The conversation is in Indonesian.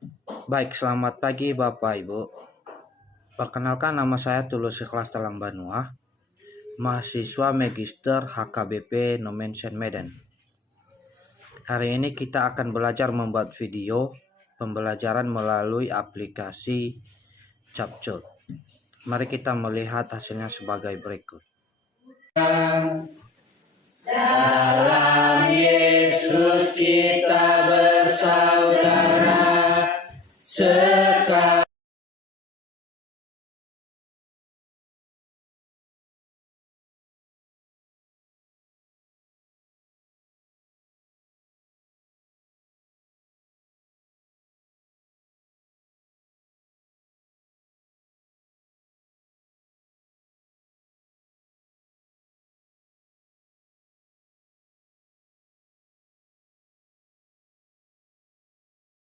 Baik, selamat pagi Bapak Ibu. Perkenalkan, nama saya Tulus Ikhlas Talang Banua, mahasiswa Magister HKBP Nomen Saint Medan. Hari ini kita akan belajar membuat video pembelajaran melalui aplikasi Capcut. Mari kita melihat hasilnya sebagai berikut. Dalam Yesus kita bersaudara.